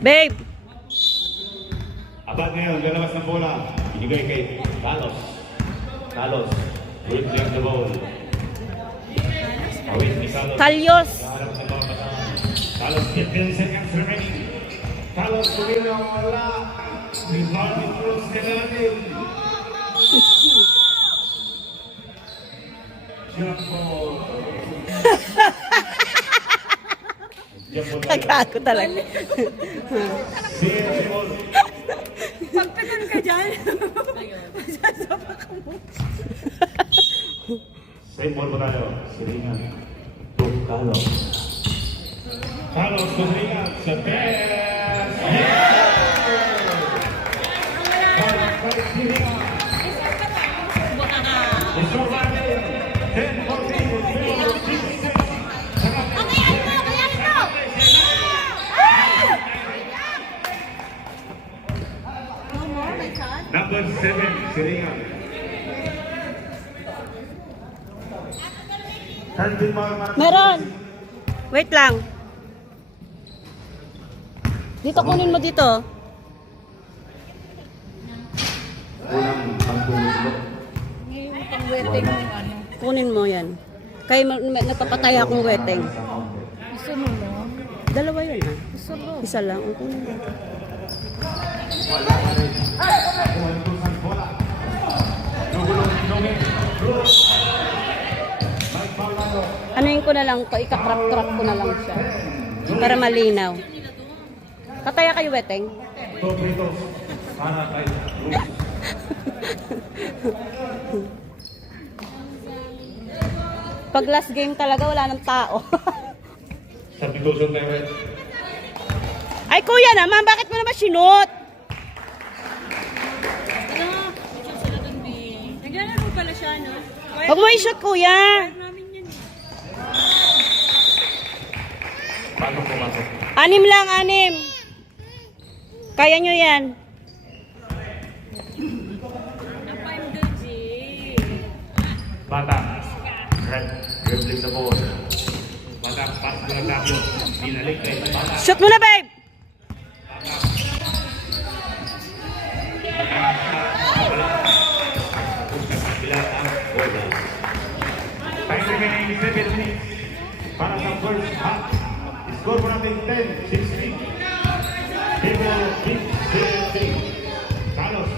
Babe! Abad ngayon, lalabas ng bola. Binigay kay Carlos. Carlos, will clear the ball. Awit ni Carlos. Kalyos! Kaharap sa bawat kasama. Carlos, 15 seconds remaining. Carlos, tumila ang wala. Rizaldi Cruz ka na natin. Jump ball. Jump ball tayo. Nagkago talaga. Save ball. Pagpagan ka dyan. Masasama ka mo. Save ball pa tayo. Siringan. To Carlos. Carlos to Siringan. Sa best. Carlos to Siringan. Isor natin. 10-14. Number 7, Siringan. Meron! Wait lang. Dito, kunin mo dito. Unang pangtulog. Ngayon pang wedding ng ano. Kunin mo yan. Kaya nagpapatay akong weteng. Gusto mo no? Dalawa yun ah. Gusto mo. Isa lang. Ang kunin mo. Anuin ko na lang to, ikakrap-krap ko na lang siya. Para malinaw. Tataya kayo, weteng? Pag last game talaga, wala ng tao. Substitution tayo rin. Ay, kuya naman, bakit mo naman sinot? Ano? Sila doon, B. Naglalaro pala siya, no? Huwag mo i-shoot, kuya. Namin yan. Paano pumasok? 6 lang, 6. Kaya nyo yan. Napayang doon, G. Bata. Red. Dribbling the ball. Bata. Pass mo na tayo. Dinalik kay Bata. Shoot mo na, babe. Time remaining 7 minutes para sa first half. Score mo natin 10-16. People keep saying Carlos.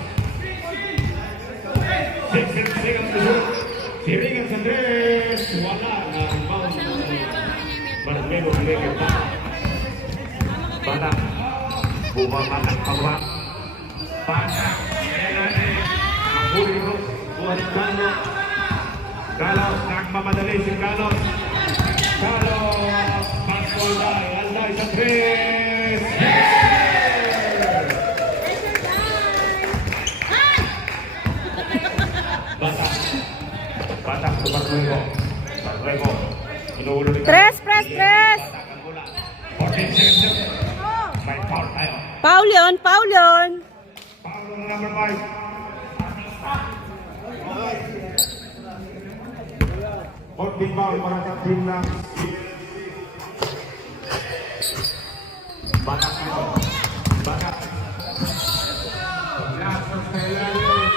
6 seconds to shoot. Siringan sa Andres. Wala na ang bounce. Barmero Miguel Bata. Bata. Bumabatak pababa. Bata. Mahuli mo. Buwan Carlos. Carlos, nagmamadali si Carlos. Carlos, basketball die. Alday sa 3. Bata. Bata sa Barnuevo. Barnuevo. Inuulo ni Tres. Bata ang bola. 14 seconds. May foul tayo. Paul yun. Foul number 5. 14 foul para sa team ng Batak ito. Batak. Lasas na ilalim.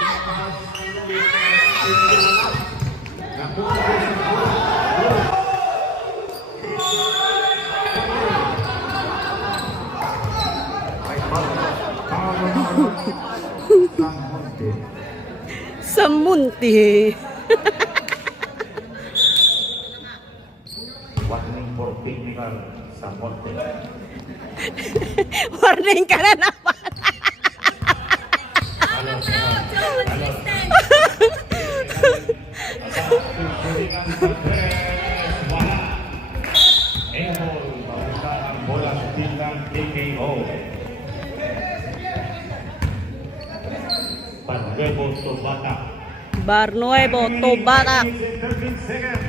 Sa munti. Warning for technical sa Monte. Warning ka na naman. Wala. Able. Bawita ang bola sa team ng KKO. Barnuevo to Batak. Barnuevo to Batak. 13 seconds.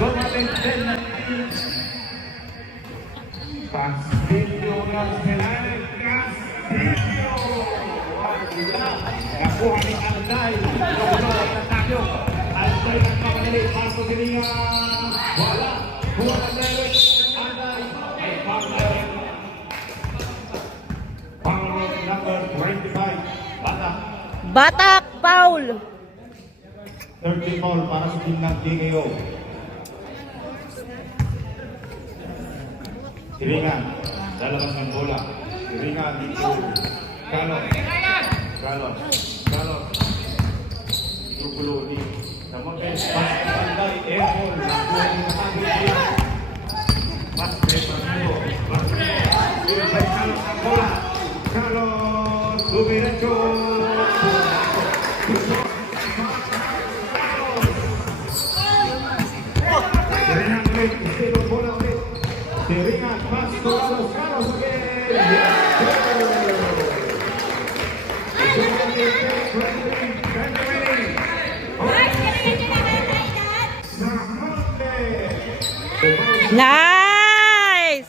Gol natin 10 na Castillo ng Pelanes. Castillo! Nakuha ni Alday. Nakuha ni Alday. Alday nagpapadali. Paso Siringan. Wala. Kuha na Derek. Alday. Ay, foul na rin. Batak, foul. 30 foul para sa team ng DKO. Hiringan, lalabas ng bola. Hiringan dito. Carlos. Gugulo ni Namontes. Pasay, airball. Nakuha ni Namontes. Basket, Manilo. Basket. Ibigay Carlos ang bola. Carlos, dumiretso. Hiringan ulit. Istilo bola ulit. Hiringan, pass to Carlos again. Nice!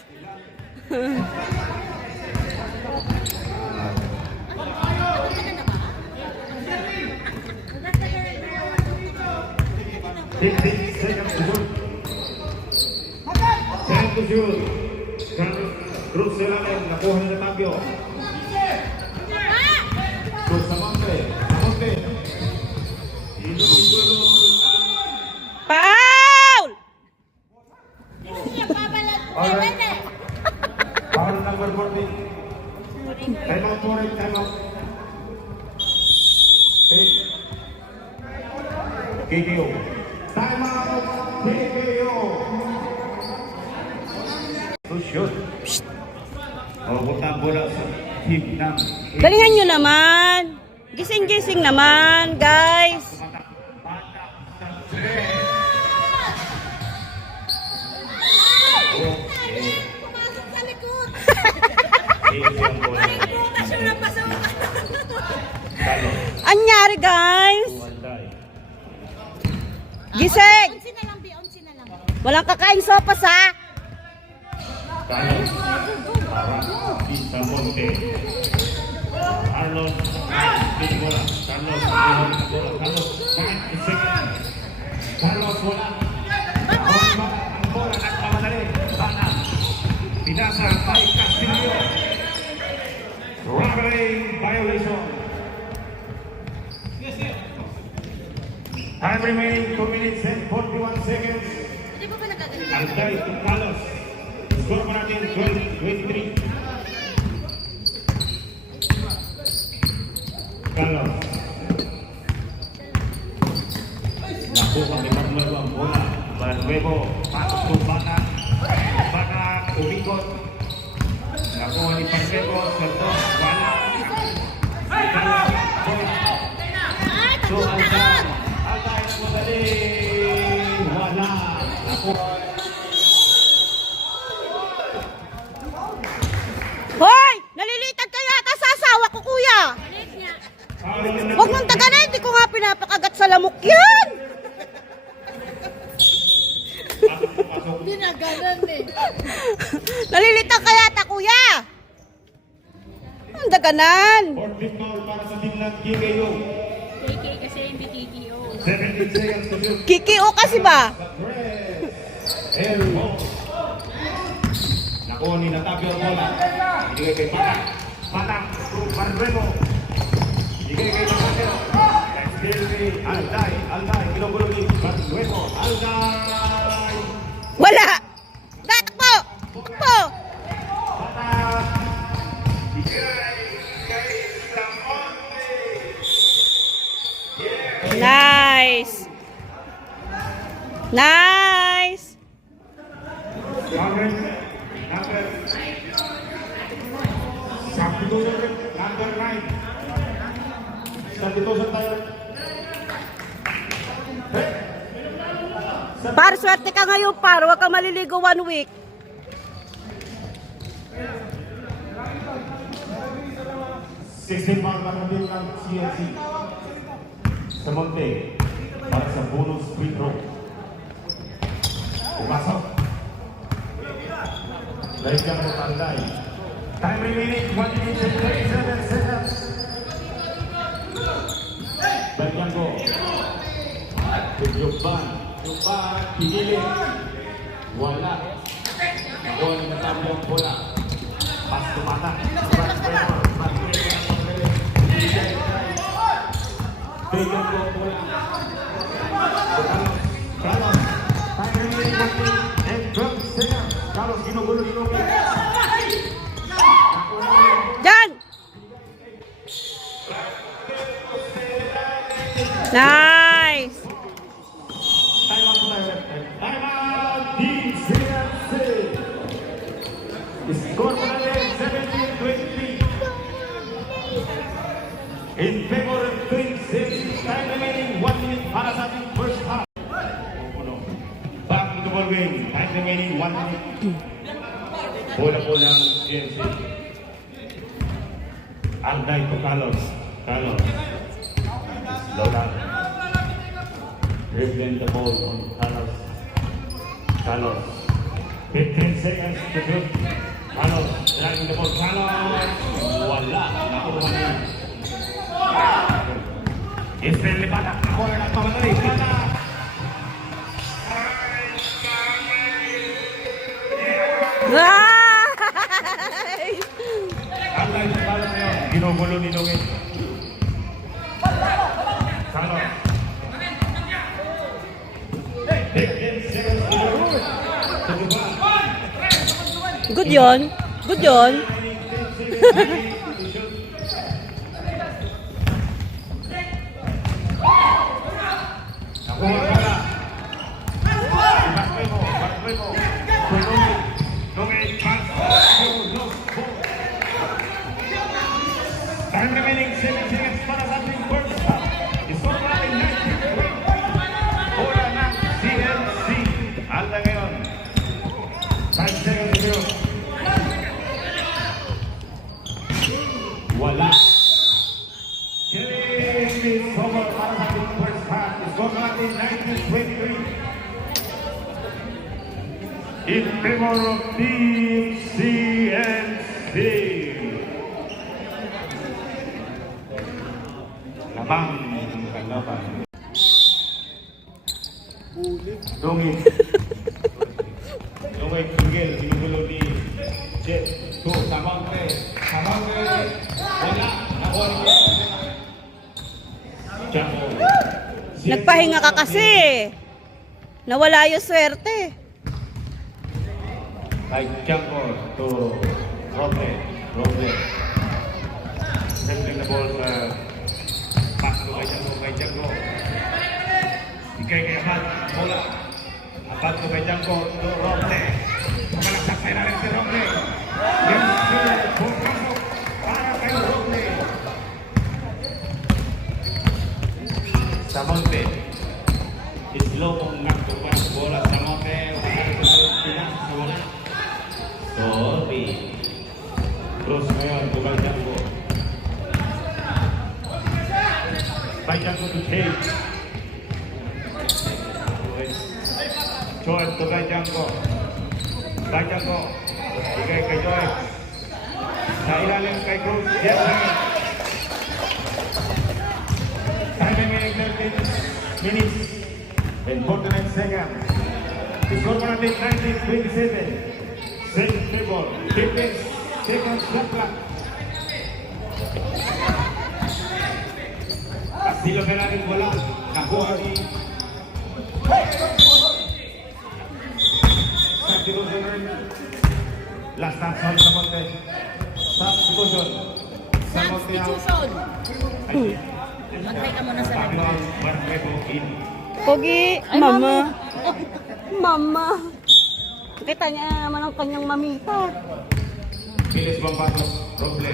Cruz de la nakuha ni Natapio. Cruz sa Monte. Foul! Foul number 14. Time out for it, time out. KKO. Time out, KKO. To shoot. Punta ang bola sa team ng Galingan nyo naman. Gising-gising naman, guys. Pumasok sa likod. Easy ang bola. Bukas yung napasukan. Anyari, guys. Walday. Gising. Onsi na lang, B. Onsi na lang. Walang kakain sopas, ha? Carlos. Para Pisa Monte. Carlos. Pili bola. Carlos. Carlos bola. Ang bola nagmamadali. Bana. Pinasa kay Castillo. Robbery violation. Time remaining 2 minutes and 41 seconds. Hindi ba nagagalit? Alday to Carlos. Score pa natin 12-23. Carlos. Nakuha ni Marmelo ang bola. Manuevo. Pasok to Bata. Bata umikot. Nakuha ni Marmelo. Santos. Wala. Carlos. So Alday. Alday na madali. Wala. Nakuha. Hoy! Nalilitad ka yata sa asawa ko, kuya. Huwag mong tagana, hindi ko nga pinapakagat sa lamok yan. Hindi na ganun eh. Nalilitad ka yata, kuya. Ang daganan. 14 foul para sa team ng KKO. KK kasi hindi TTO. 17 seconds to shoot. Kikio kasi ba? Elmo. Nakuha ni Natapio ang bola. Ibigay kay Patang. Patang. Marremo. Ibigay kay Natapio. Still kay Alday. Alday. Kinugulo ni Marremo. Alday. Wala. Tatakbo. Po. Patang. Ibigay kay Lamonte. Nice. Nice. Number substitution number 9. Substitution tayo. Par, swerte ka ngayon, par. Huwag kang maliligo 1 week. Pound para din ng CLC. Sa Monte para sa bonus free throw. Pumasok. Lahat ka mo Alday. Time remaining 1 minute and 37 seconds. Balikan ko. Juban. Pinili. Wala. Nakuha ni Natapio ang bola. Pas tumata. Bigyan ko wala. Carlos. Time remaining 1 minute and 12 seconds. Carlos, ginugulo. Diyan! Nice! Time out DCFC. Score mo natin 17-20. In favor of Twin Cities. Time remaining 1 minute para sa ating first half. Back to the ball game. Time remaining 1 minute. Bola po ng CNC. Anday to Carlos. Slow down. Dribbling the ball on Carlos. 15 seconds to shoot. Carlos, driving the ball. Carlos. Wala. Nakuha niya. Israel Libata. Ako na nagpapatuloy. Libata. Nice! Anday to Carlos ngayon. Ginugulo ni Nungin. Carlos. 15 seconds to shoot. Good yun. Good yun. Time remaining 7 seconds para sa ating first half. Isang natin 19-20. Bola ng CNC. Alda ngayon. 5 seconds to go. Wala. Game is over para sa ating first half. Isang natin 19-23. In favor of Team CNC. Labang kalaban. Dongin. Pinggil, ginugulo ni Jet. Sabang pre. Wala. Nakuha niya. Tiago. Nagpahinga ka kasi. Nawala yung swerte. Kay Tiago to Roble. Dribbling the ball sa pass to kay Tiago. Ikay Abad. Bola. Abad to kay Tiago to Roble. Makalagsaksay na rin si Roble. Yes, sir. Pagpasok para kay Roble. Samonte. Slow mong nagtupan bola Samonte. Wala. Sorry. Terus ngayon, bukan Tiago. Tiago to Chase. Joel to Tiago. Bigay kay Joel. Sa ilalim kay Cruz. Yes, time remaining 13 minutes and 49 seconds. Score mo natin 19-27. Same dribble. 15 seconds shot clock. Castillo Ferraris wala. Nakuha ni Substitution. Last time foul sa Monte. Substitution. Sa Monte out. Mag-try ka muna sa loob. Pablo Barrego in. Pogi. Mama. Kita niya naman ang kanyang mamita. Bilis Bombato. Roble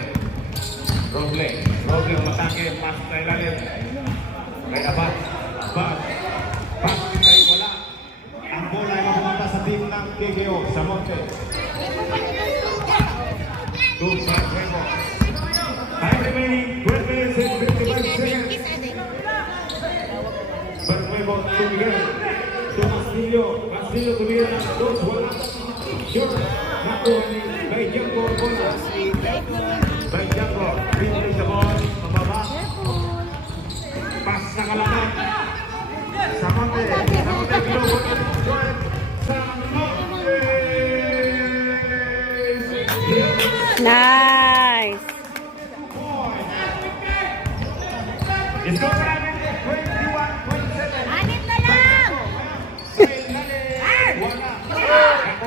matake. Pass na ilalim. Kay Abad. Pass kay wala. Ang bola ay mapupunta sa team ng KKO sa Monte. To Barrego. Time remaining 12 minutes and 55 seconds. Barrego to Miguel. To Castillo tumira ng dos. Wala. Sure. Nakuha ni Bayjanko bola. Bayjanko. Dribbling the ball. Mababa. Pass sa kalaban. Samonte. Globo. Samonte. Nice. It's going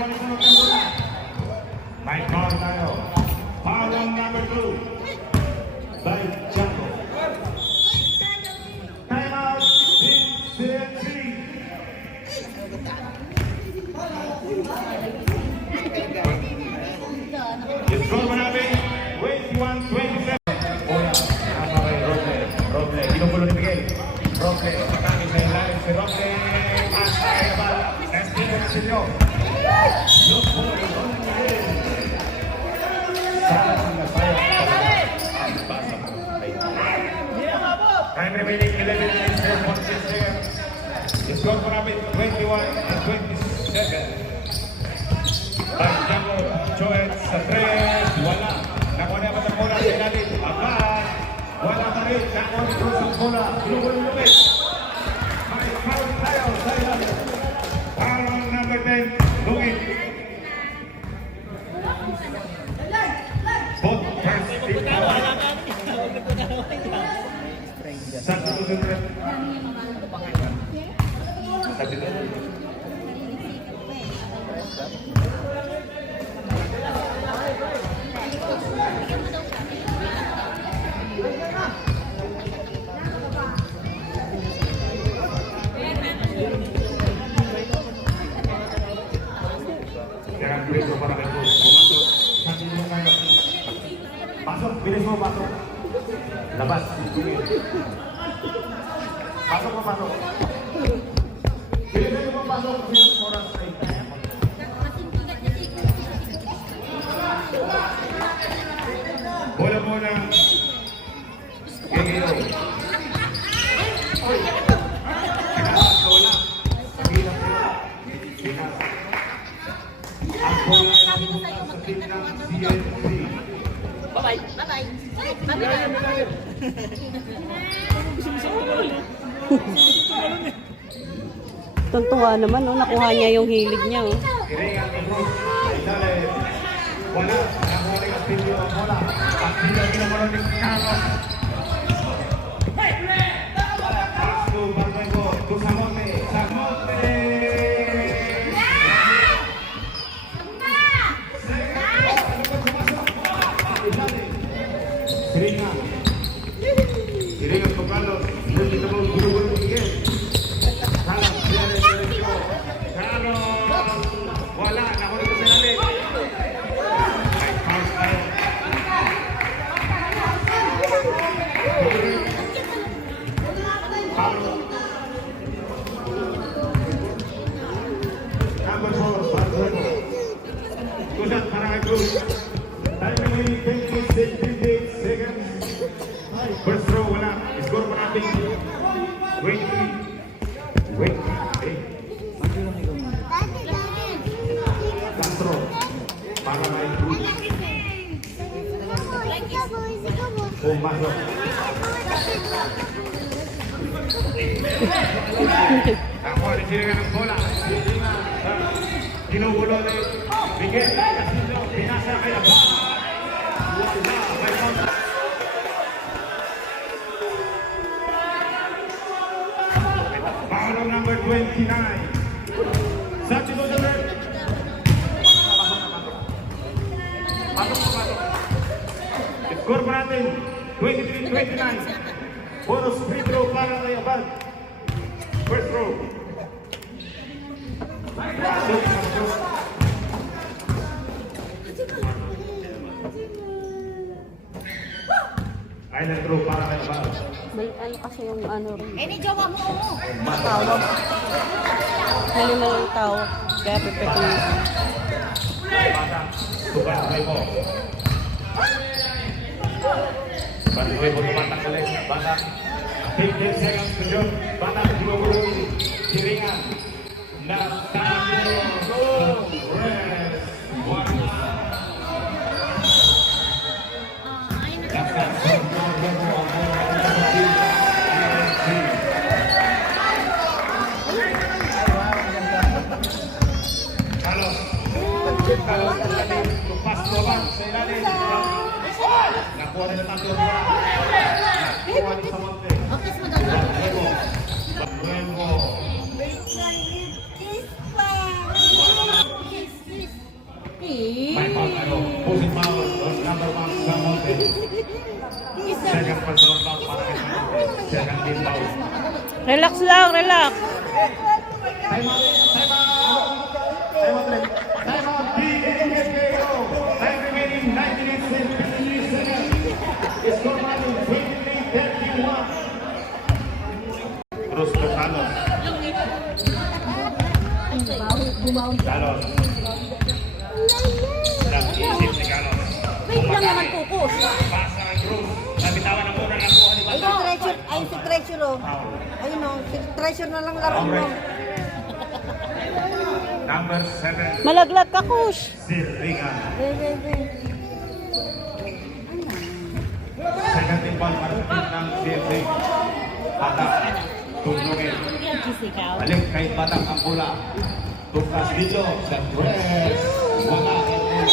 nakuha ni Sunod ng bola. May foul tayo. Foul on number 2. By Janko. Time out in CNC. Score mo namin 21-27. Bola, nasa kay Roble. Roble, ginugulo ni Miguel. Roble, patangin sa ilalim si Roble. Pasa kay Abal. Estilo na sinyo. Look po, Roble. Sayang na sayang. Ang pasa mo. Time remaining 11 minutes and 1 seconds. Score mo namin 21-27. Pagdamo, Joel sa 3, wala. Nakuha na ba ng bola sa ilalim? Abad, wala pa rin. Nakuha ni Cruz ang bola. Lubol-lubit. May foul tayo sa ilalim. Foul on number 10, Lugit. Both first team foul. Substitution. Substitution. Jangan bilis mo para kay Cruz. Pumasok. Sakin mo kayo. Pasok, bilis mo, pasok. Labas. Pasok mo, pasok. Bilis mo, pasok. Bilis mo, oras kayo. Bola muna. Gagino. Oy. Kinakas ka wala. Hirap nila. Kinakas. Ang bola na muna sa team ng CNC. Bye-bye. Bye-bye. Bye-bye. Tuntua naman, no? Nakuha niya yung hilig niya, oh. Kiringan ni Cruz. Dale. Wala. Nakuha rin ang pilyo ang bola. At hindi ginamalo ni Carlos. Pass to Barbango. To Samonte. Samonte! Kiringan. Kiringan to Carlos. Hindi ka mo gulugol ni Miguel. Carlos. Carlos. Wala. Nakuha rin sa ilalim. May foul tayo. Number 4, Barcelona. Kusat para kay Cruz. Time remaining 28 seconds. First throw, wala. Score pa natin 23. Last throw. Para kay Cruz. Pumasok. Nakuha rin sila ng bola. Ginugulo ni Miguel. Pinasa kay Abad. Wala. May kontra. Foul on number 29. Substitution. Pasok. Score pa natin 23-29. Bonus free throw para kay Abad. First throw. Island throw para kay Abad. May ano kasi yung ano rin. Eh, ni jowa mo. Tawag. Hali na yung tawag. Kaya pipitin. Bata, tukan Nuevo. Bata Nuevo tumatak ulit. Bata, 15 seconds to John. Bata, gumagulong. Kiringan. Natalo. Rest. One. Carlos. Carlos, tumpas lawan sa ilalim. Nakuha na ng tatlo bola. Nakuha ni Samonte. Barremo. May foul tayo. Pushing foul on number 1 sa Monte. Second personal foul para kay Monte. Second team foul. Relax lang, relax. Time out! Time out! Time out ulit. Time out! BNKO! Time remaining 90 minutes and 53 seconds. Score running 23-31. Cruz to Carlos. Carlos. Nag-iisip si Carlos. Wait lang naman pupus. Pasa ang Cruz. Nabitawan ang muna ng kuha ni Ay, Bata. si Treasure, oh. Ayun, oh. Si Treasure na lang laro mo. Number 7. Malaglag ka, Kush. Sirrigan. Be. Second team ball para sa team ng CFC. Batak. Tunlungin. Balik kay Batak ang bola. Tukas dito sa press. Wala ang tunlungin.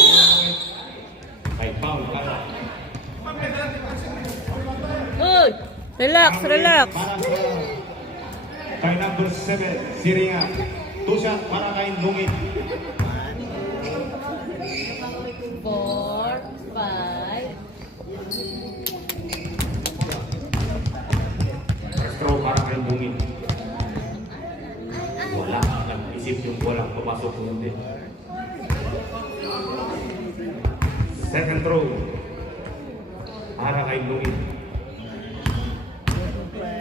May foul ka na. Uy! Relax, relax. Para kay number 7, Siringa. Tushot para kay Lungin. 4, 5. Throw para kay Lungin. Wala. Nag-isip yung bola. Papasok ko hindi. Second throw. Para kay Lungin.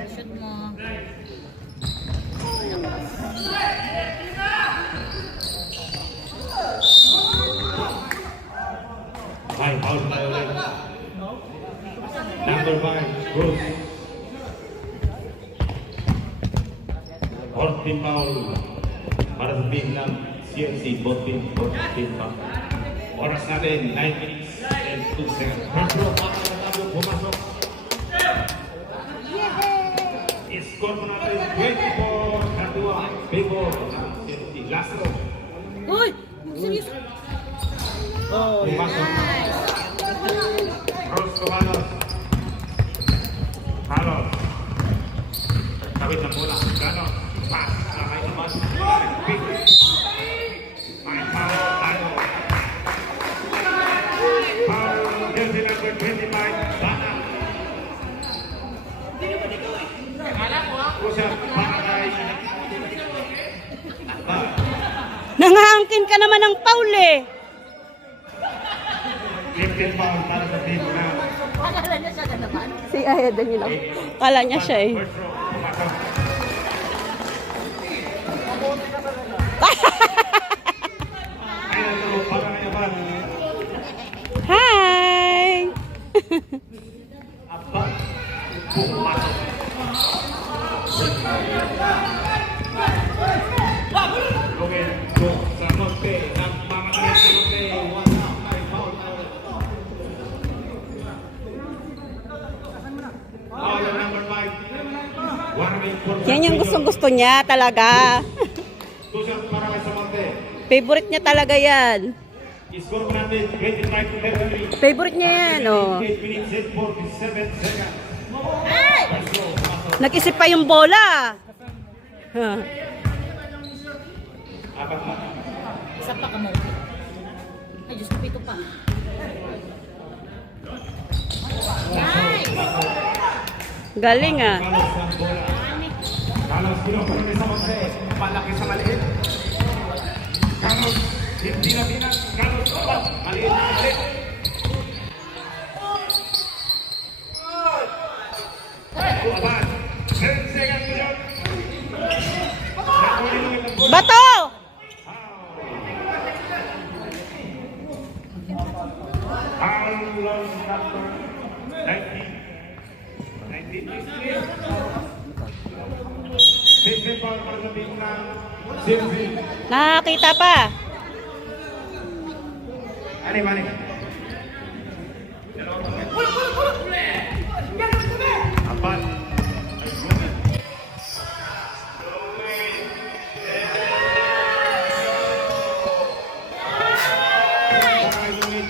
Shoot mo. May foul tayo ulit. Number 5, Cruz. 14 foul para sa team ng CFC. Both team foul. Oras natin, 9 minutes and 2 seconds. First row, pumasok. I-score mo natin 24-31. Favor ng CFC. Last row. Uy! Seryoso? Pumasok. Cross to Carlos. Carlos. Tawid ng bola. Carlos. Pass. Nakay naman. Pick. May foul tayo. Foul. Jersey number 25. Bana. Kusap. Bana kay. Nangaangkin ka naman ng foul eh. 15 foul para sa team na. Akala niya siya na naman. Si Ayan yun. Kala niya siya eh. First row. Pumasok. Ayun to. Para kay Aban. Hi! Aban. Pumasok. Lugin. Go sa Monte. Nagmamagaling sa Monte. Wala. May foul tayo. Foul ng number 5. Warning for Yan yung gustong-gusto niya talaga. Tushot para kay sa Monte. Favorite niya talaga yan. Score natin 25-33. Favorite niya yan, oh. 8 minutes and 47 seconds. Nag-isip pa yung bola. Huh. Apat na. Isa pa ka mo. Ay, Diyos ko, pito pa. Galing ah. Carlos ang bola. Carlos pinapalagay sa Monte. Palaki sa maliit. Carlos, hindi na binan. Carlos, maliit na maliit. Aban. 10 seconds to shot. Bato! Carlos number 19. 16 power para sa team ng CFC. Nakakita pa. Ani, mani. Apat.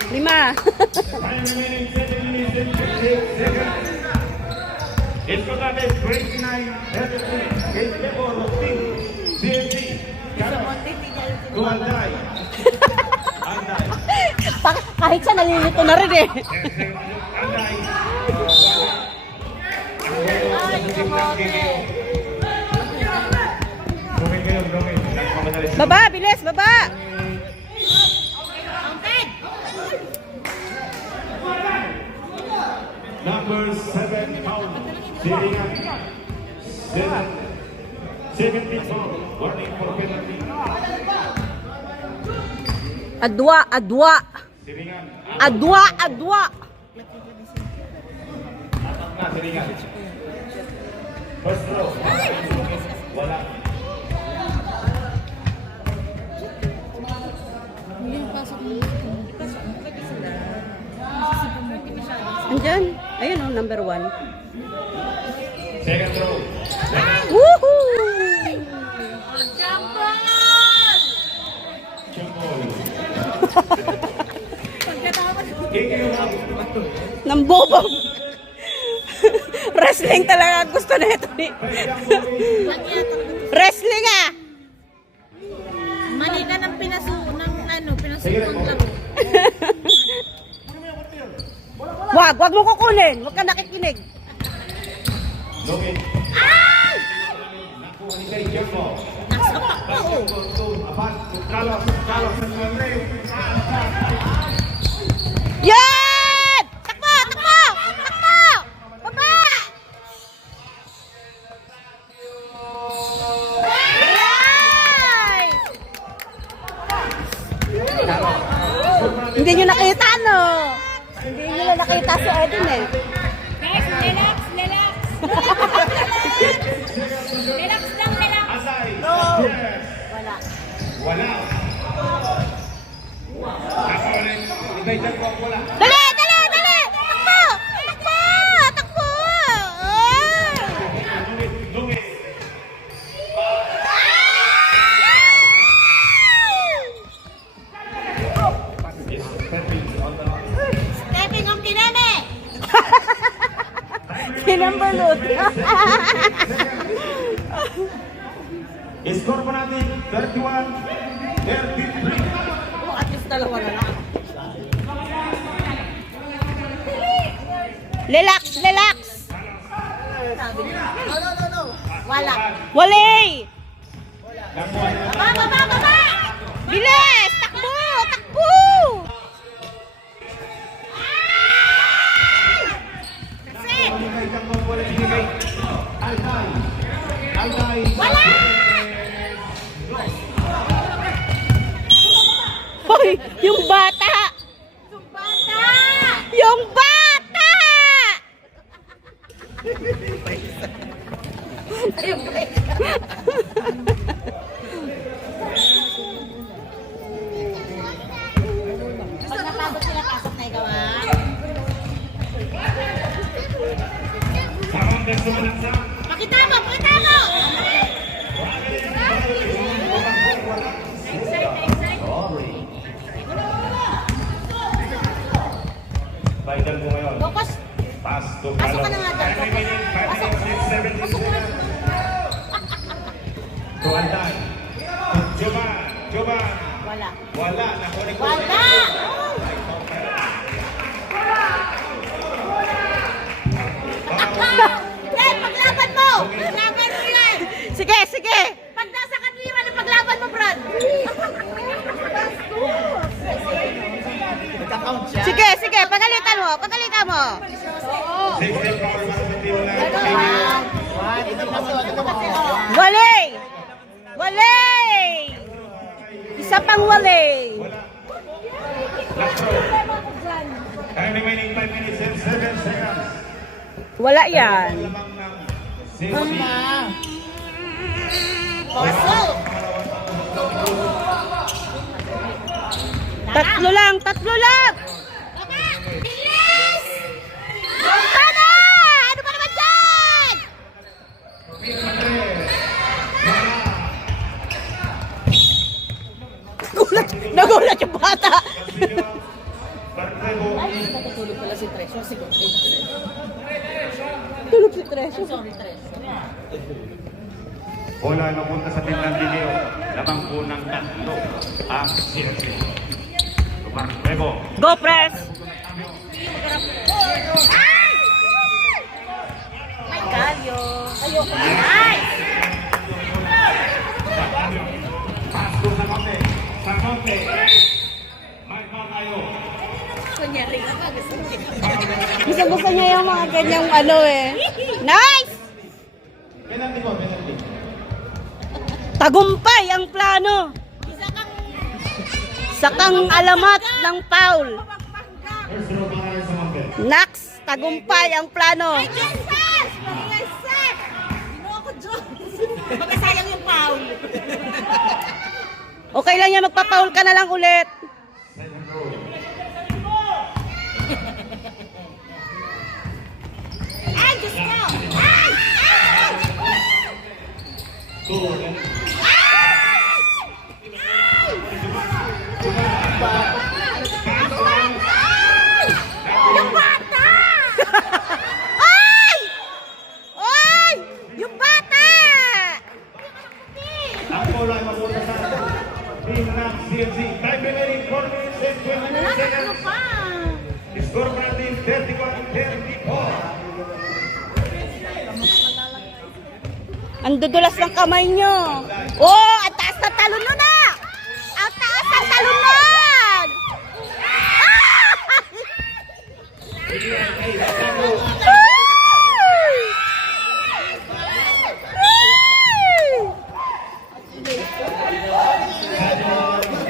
Lima. Time remaining 7 minutes and 58 seconds. It's got a 29 game level of team CFC. Tuanday. Anday. Kahit siya nalilito na rin eh. Baba, bilis, baba. Number 7 count. Siringan. 17 foul. Warning for penalty. Adwa, adwa. Siringan. Adwa, adwa. Na, Siringan. First throw. Wala. Andyan. Ayun oh, number 1. Second throw. Woohoo! Chumbol. Pagkatapos, Kick you out. Nambobog. Wrestling talaga ang gusto na ito. Wrestling ah! mali ka ng pinasukan laro. Wag mo kukunin. Wag ka nakikinig. Lugin. Nakuha ni kay Jumbo. Nasa pakpo. Apat. Carlos sa Andreu. Yan! Takbo! Takbo! Takbo! Baba! Hindi nyo nakita, no? Hindi nyo nakita si Edwin eh. Guys, relax. Relax lang. Asay. Wala. Wala. Nakuha ni kay Jumbo. Wala. Dali! Dali! Dali! Takbo! Takbo! Takbo! Ay! Lugin. Yes, perfect on the Stepping on kineme. Kinambalot. Score po natin 31-33. At least dalawa na lang. Relax, relax. No. Wala. Wali! Nakuha ni Baba. Bilis! Takbo! Takbo! kay Jumbo. Wala binigay. Alday. Wala! Hoy! Yung bata! Yung bata! Pag napagod sila, pasok na ikaw, ha? Sarong beso manaksa. Pakita mo! Vital po ngayon. Focus. Pass to Pasok ka Carlos. na nga dyan. Time remaining 5 minutes and 17 seconds. To Alday. To Jovan. Wala. Wala. Nakuha ni Wala! Yan, paglaban mo! Paglaban mo yan! Sige, sige! Pag nasa kanira, ano paglaban mo, Brad? Sige, sige! Pagalitan mo! Pagalitan mo! 16 foul para sa tiro na. Wali! Wali! Isa pang wali! Last throw. Time remaining 5 minutes and 7 seconds. Wala yan. Lamang ng safety. Tatlo lang! Tatlo lang! Bilis! Sana! Ano ba naman dyan? Nagulat yung bata! Bartebo. Natutulog pala si Tresyo. Tulog si Tresyo. Bola napunta sa team ng Dineo. Lamang po ng tatlo ang sirke. Barnuevo. Go, press! May kalyo. Ayoko. Nice! Pasto sa konti. Sa konti. May tayo. Kunyari ka pa. Gusto niya yung mga ganyang ano eh. Nice! Penalty po, penalty. Tagumpay ang plano. Isa kang... Sakang alamat ng foul. First row para sa Monte. Nax, tagumpay ang plano. Jesus! Pag-iwasak! Gino ako, Diyos! Magkasayang yung foul. Okay lang yan, magpa-foul ka na lang ulit. Second row. Ay, Diyos ko! Ay! Ay! Two. Yung bata! Ay! Ay! Yung bata! Ang bola ay mapunta sa team ng CFC. Time remaining 4 minutes and 29 seconds. pa? Score para team 31-34. Ang dudulas ng kamay nyo. Oh, ang taas na talon nun ah! Ang taas ng talon nun!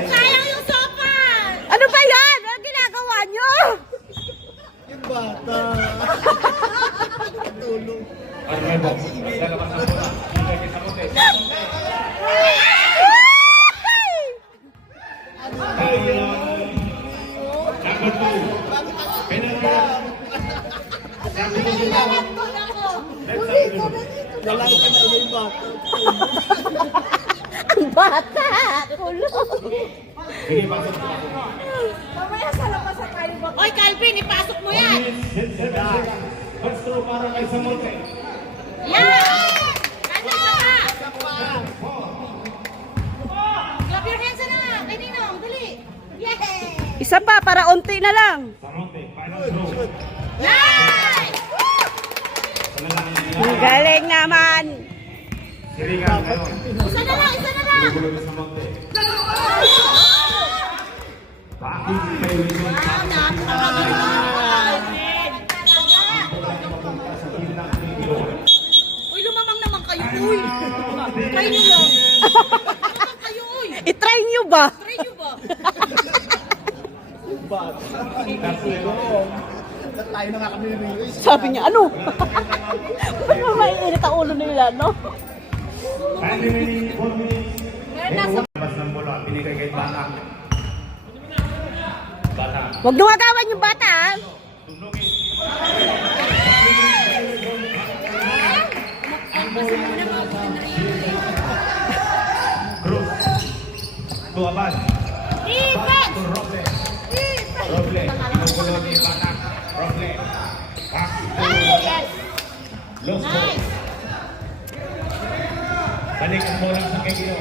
Sayang yung sopas! Ano ba yan? Ano ginagawa nyo? Barnuevo. Lalabas ang bola. Ibigay sa Monte. Number 2. Penalty. Ang bata! Kulong! Sige, pasok. Mamaya sa labas sa tayo ba? Oy, Calvin, ipasok mo yan! First throw para kay Samonte. Yan! Ano ka? Clap your hands na! Kay Ninong, dali! Yay! Isa pa, para unti na lang. Samonte, final throw. Nice! Ang galing naman. Siringan ngayon. Isa na lang! Isa na lang! Gulo ni Samonte. Bakit kayo rin yung Napakagaling mo, Calvin! sa team ng Pilipino? Uy, lumamang naman kayo, uy! Try nyo lang! Lumamang kayo, uy! I-try nyo ba? Try nyo ba? Sabi niya, ano? Ba't mo maiinit ang ulo nila, no? Time remaining 4 minutes. Labas ng bola, binigay kay Bata. Bata. Huwag nung agawan yung bata, ah. Tunungin. Cruz. Tuaban. Defense! To Roble. Roble. Inugulo ni Bata. Roble. Back to Yes! Losco. Nice! Balik ang bola sa Kegino.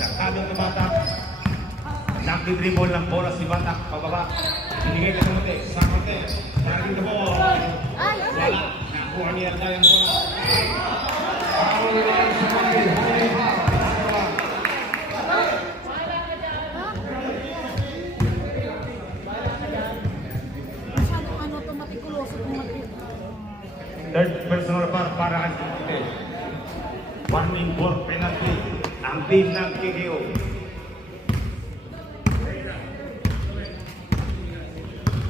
Nakabot na Bata. Nakidribble ng bola si Bata. Pababa. Binigay ka sa Monte. Sa Monte. Starting the ball. Wala. Nakuha niya ang dayang bola. Foul line sa Monte. Holy foul. Masyadong ano, tumatikuloso, Third personal foul para kay Monte. Warning ball penalty. Ang team ng KKO.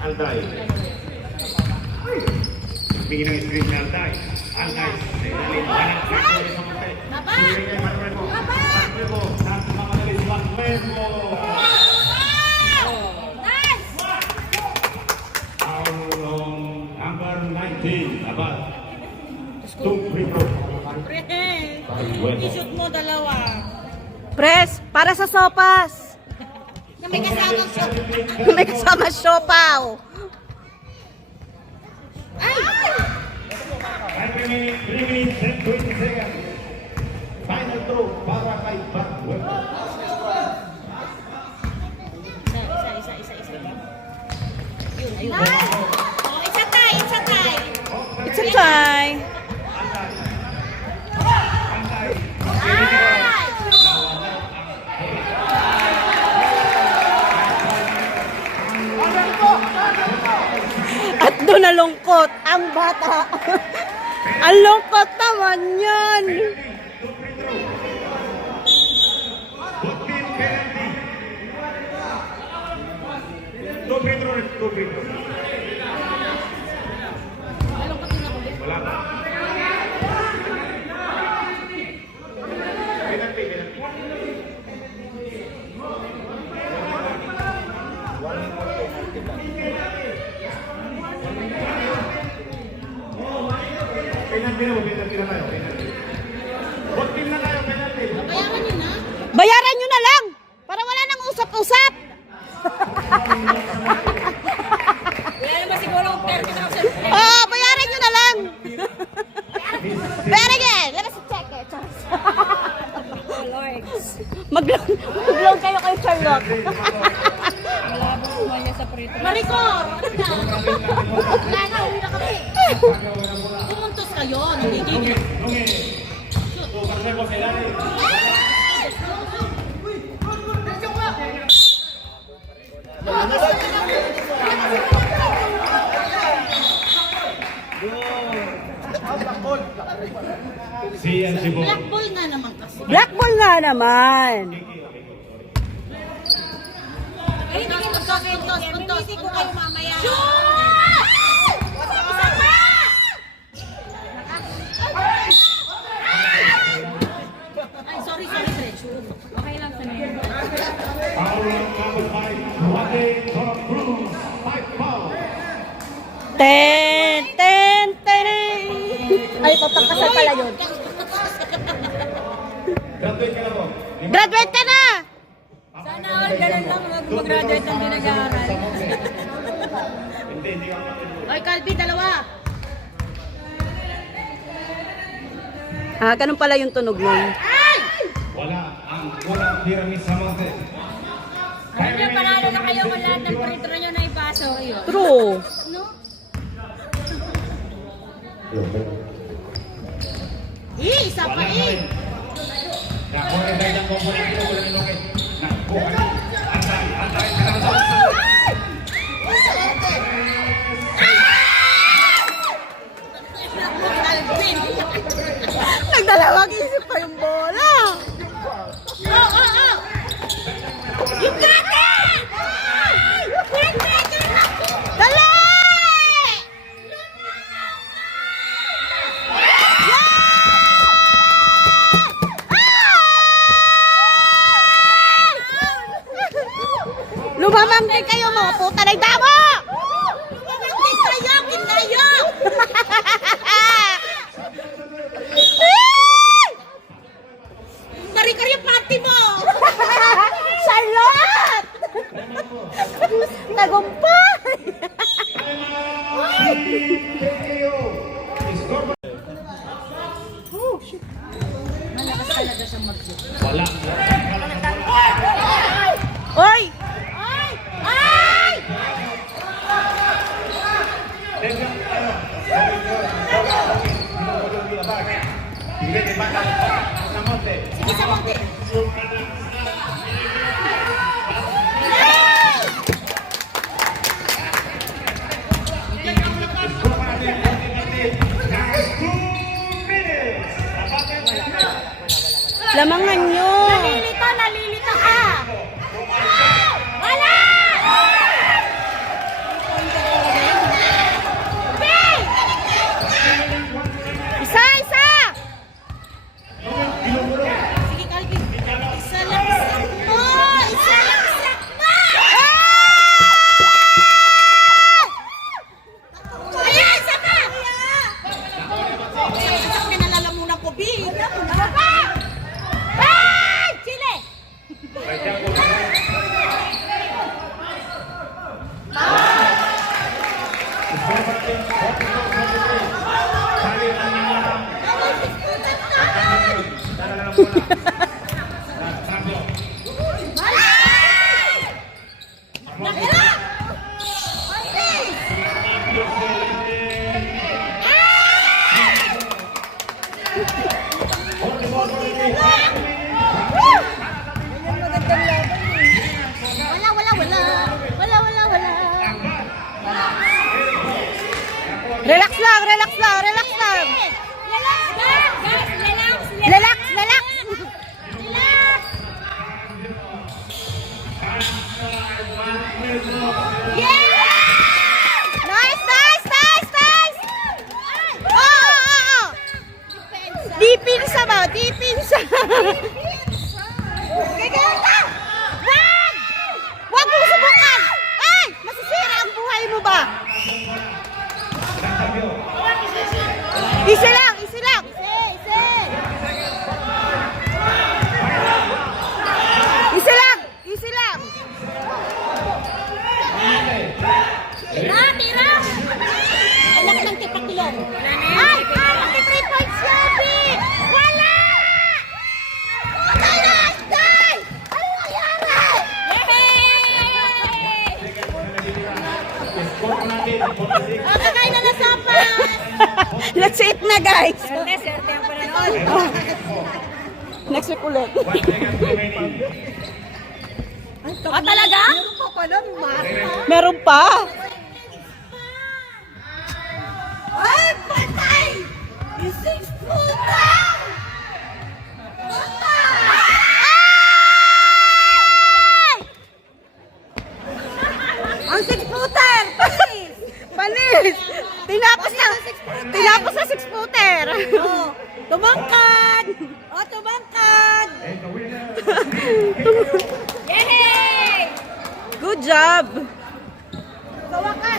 Alday. Bigyan ng screen ni Alday. Alday. Sinalin. Walang sakto sa Monte. Baba! Suri kay Barnuevo. Barnuevo. Sa mga nagis Barnuevo. Nice! Foul on number 19. Abad. 2 free throw. Pre! Barnuevo. I-shoot mo dalawa. Press, para sa sopas. Na may kasamang shot. May kasama siopaw. Ay! Time remaining 3 minutes and 20 seconds. Final throw para kay Barnuevo. Isa. Todo nalungkot ang bata. Ang lungkot naman yan. Two free throw. Wala pa. Penalty. Penalty na tayo. Penalty na tayo, penalty. Bayaran nyo na lang. Para wala nang usap-usap. Wala naman siguro kung 30 na kasi. Oh, bayaran nyo na lang. Bayaran nyo. Labas sa check eh. Oh, Lord. Mag-loan kayo kay Charlotte. Malabo kumanya sa prito. Mariko! Wala na, uwi na kami. Pumuntos kayo, nanggigigil. Si Ansibo. Black ball nga naman kasi. Black ball nga naman. Ay, hindi kayo puntos. Hindi ko kayo mamaya. Ay, sorry, Dredge. Okay lang sa name. Foul number 5. Duarte Cruz. 5 foul. Ten. Ay, papagkasal pala yun. Graduate ka na po. Graduate ka na! Sana all ganun lang mag-graduate ng pinag-aaral. Hindi ka matuloy. Oy, Calvi, dalawa. Ah, ganun pala yung tunog nun. Wala ang walang Pyramid sa Monte. Alam niyo, panalo na kayo kung lahat ng prito nyo na ipaso. True. No? Isa pa eh. Nakuha tayo ng komponent ko wala nang lokit. Nakuha. Antay. Nagdalawang isip pa yung bola. You got it! Dali! Lumamang din kayo mga puta ng damo! Lumamang din kayo! Kinayo! Kari-kari yung panty mo! Charlotte! Tagumpay! Malakas talaga siyang mag-shoot. Wala. Oy! Ay! Ay! Sige sa monte. Lamangan nyo! Nalilito ka! Wala! Isa! Sige, Calvin. Isa lang sakto! Isa lang sakto! Ayan, isa pa! Isa pinalalamunan ko, B. Ay! Chile! Wala. Relax lang, relax lang, relax lang. Relax lang, guys. Relax. Relax, relax. Relax. Yeah! Nice, nice, nice, nice. Oh. Dipinsa ba? Dipinsa. Gagawin ka! Wag! Wag mong subukan! Ay! Masisira ang buhay mo ba? Isa lang, isa lang. Isa lang, isa lang. Tira, tira. Anak ng tipakilong. Ay! Ay! 3 points yan, B! Wala! Wala! Day! Ano nangyari? Score natin, 46. Kakakain na na sopas. Let's eat na, guys. Swerte ang panonood. Next week ulit. 1 second remaining. Ah, talaga? Meron pa pala, Marta. Meron pa. Ay, patay! Yung 6-footer! Ang 6-footer! Panis! Panis! Tinapos na 6-footer. Oh, tumangkad! Oh, tumangkad! And the winner, Yay! Good job. Sa wakas,